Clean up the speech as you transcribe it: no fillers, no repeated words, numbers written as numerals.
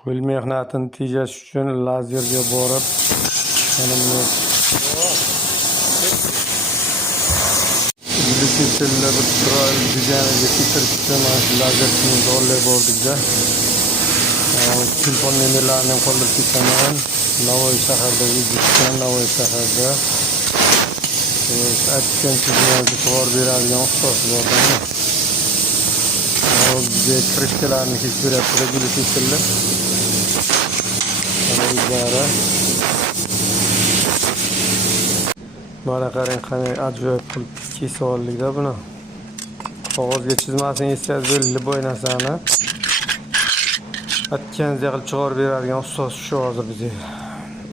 Qo'l mehnatini tejash uchun lazerga borib, dvigatelni bir chiroyli dizayniga keltirish uchun mana shu lazer chizuvni olib bordik-da. Telefon nomerlarini ham qoldirib ketaman. Navoiy shahrida O'zbekiston, Navoiy shahrida. Aytgan chizimlarga to'g'ri beradigan ustoz bormi? Bizga krishkalarni kesib beryapti, dvigatellar. O'zlari. Mana qarang, qanday ajoyib qilib kesib oldik-da buni. Qog'ozga chizmasini esa belli bo'y narsani aytganingizga qilib chiqarib beradigan ustoz shu hozir bizga.